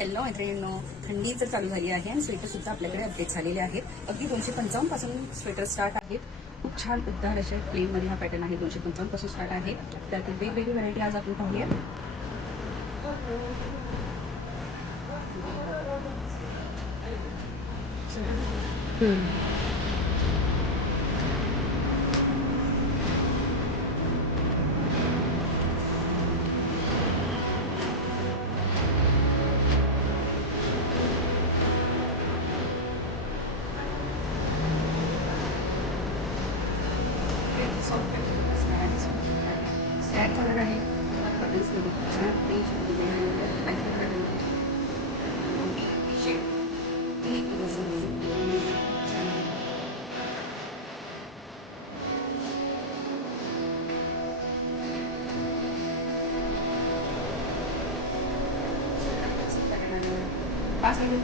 Hello मैत्रिणींनो, थंडी तर चालू झाली आहे आणि स्वेटर सुद्धा आपल्याकडे अपडेट झालेले आहेत. अगदी 255 पासून स्वेटर स्टार्ट आहेत. खूप छान उबदार असे प्लेनमध्ये हा पॅटर्न आहे. 255 पासून स्टार्ट आहे. त्यातील वेगवेगळी व्हरायटी आज आपण पाहूया. स्टॅट कलर आहे. बटन्समध्ये खूप छान पेज दिलेले आहे. शेड पाच मिनिट